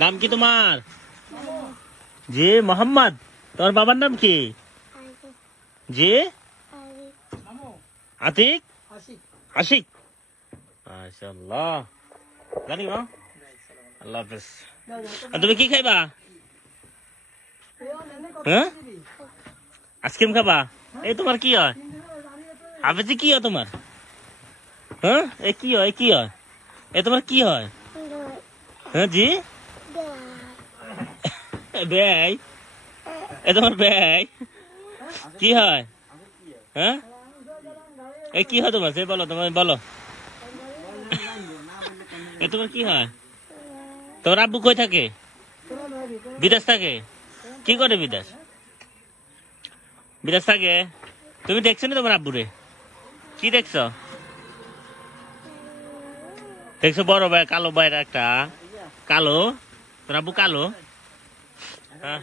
নাম কি তোমার? জি মোহাম্মদ। তোমার বাবার নাম কি? জি আতিক আশিক। মাশাআল্লাহ। জানি মা। আল্লাহ হাফেজ। আর তুমি কি খাইবা? হ্যাঁ আইসক্রিম খাবা? এই তোমার কি হয়? হাফেজি কি হয় তোমার? হ্যাঁ এ কি হয় কি হয়? এ তোমার কি হয়? হ্যাঁ জি বেই। এ তোমার বেই কি হয়? হ্যাঁ এ কি হয় তোমার? সে বলো তোমার বলো। এ তোমার কি হয়? তোমার আব্বু কই থাকে? বিদেশ থাকে। কি করে বিদেশ? বিদেশ থাকে। তুমি দেখছো না তোমার আব্বুরে? কি দেখছো? দেখছো বড় ভাই কালো ভাইয়ের একটা কালো। তোর আব্বু কালো। হ্যাঁ